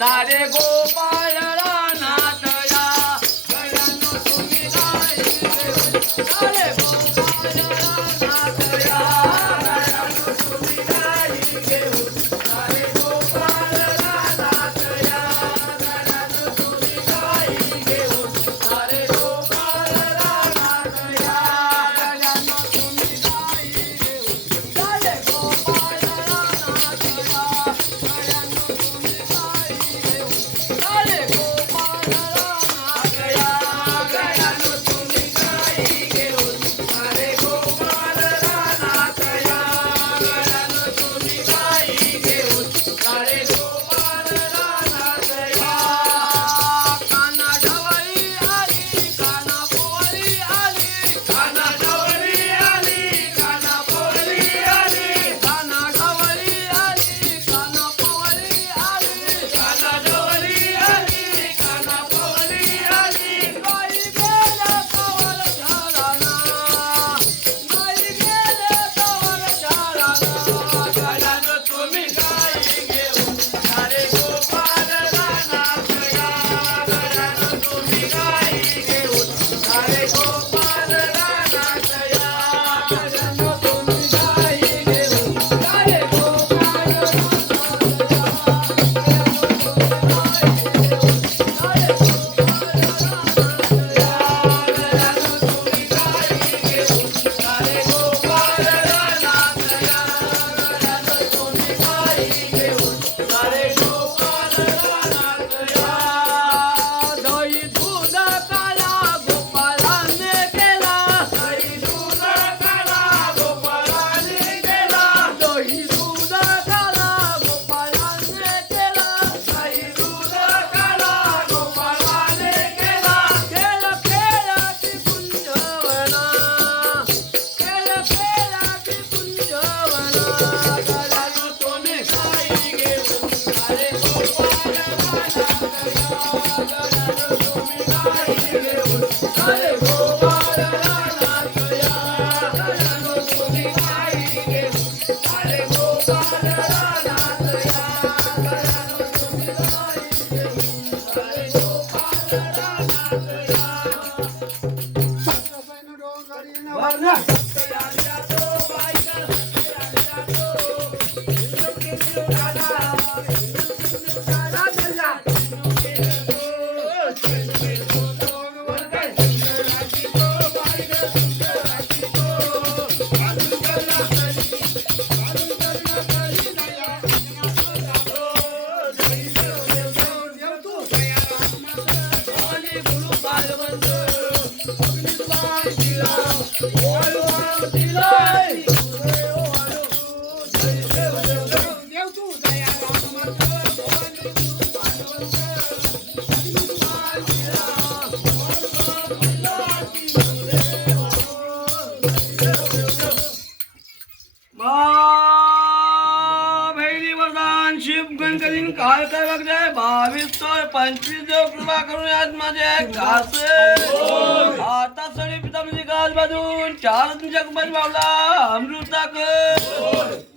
তারে গোপা birthday. வர்ண சத்தையான Whoa. काय काय बघते बावीस सोय पंचवीस देव कृपा करून आज माझे घासे आता सगळी पिता म्हणजे गाज बाजून चार तुमच्या कुंभारी बाबला अमृताक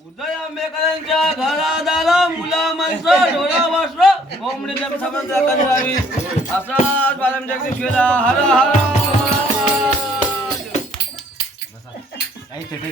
उदय आंबेडकरांच्या घरादाला मुला माणसं डोळा वासर कोंबडीच्या सगळं दाखल करावी असाच बालम जगदीश्वरा हर हर काही चटे